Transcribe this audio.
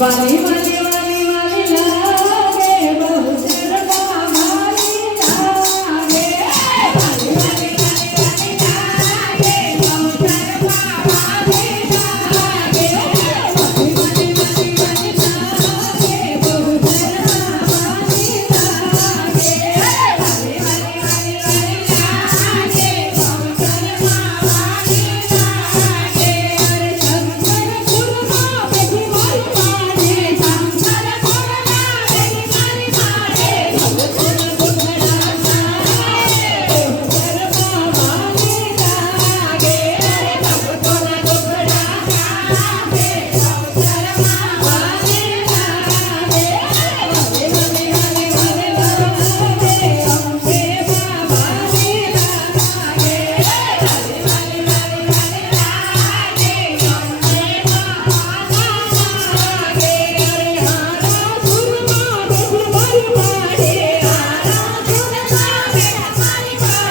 Vale, vale. Peace.